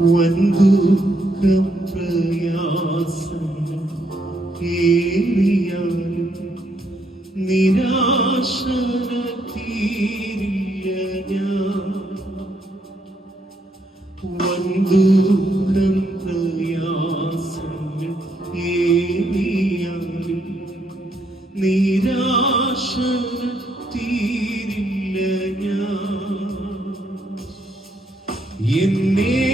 വൻദുഃഖം പ്രയാസം ഏറിയാലും നിരാശന തീരില്ല ഞാൻ. വൻദുഃഖം പ്രയാസങ്ങൾ ഏറിയാലും നിരാശന തീരില്ല ഞാൻ. എന്നെ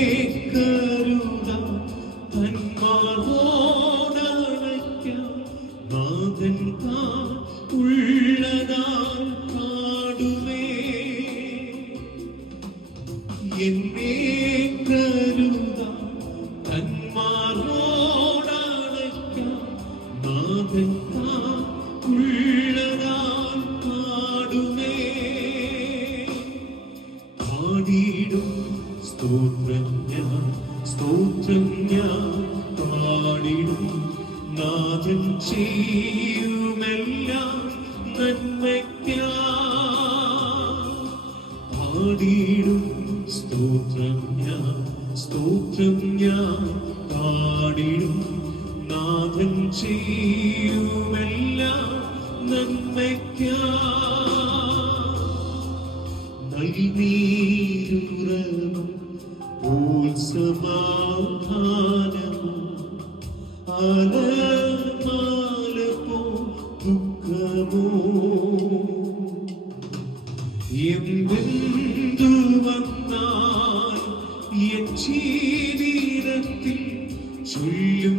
സ്തോത്രം ഞാൻ പാടിടും. നാഥൻ ചെയ്യുമെല്ലാം നന്മയ്ക്കാ. പാടിയിടും സ്തോത്രം ഞാൻ സ്തോത്രം ഞാൻ പാടിടും. നാഥൻ ചെയ്യുമെല്ലാം നന്മയ്ക്കാ. നൽകീരുറവും ഉത്സമാധാനമോ അലമാലപ്പോ ദുഃഖമോ എന്തു വന്നാൽ ജീവിതത്തിൽ ചൊല്ലും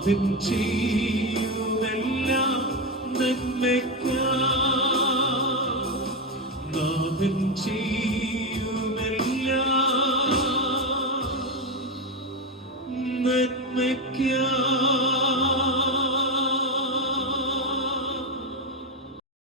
അതും ചെയ്യുമെല്ലാം നന്മയ്ക്കാതും ചെയ്യുമെല്ലാം നന്മയ്ക്കാ.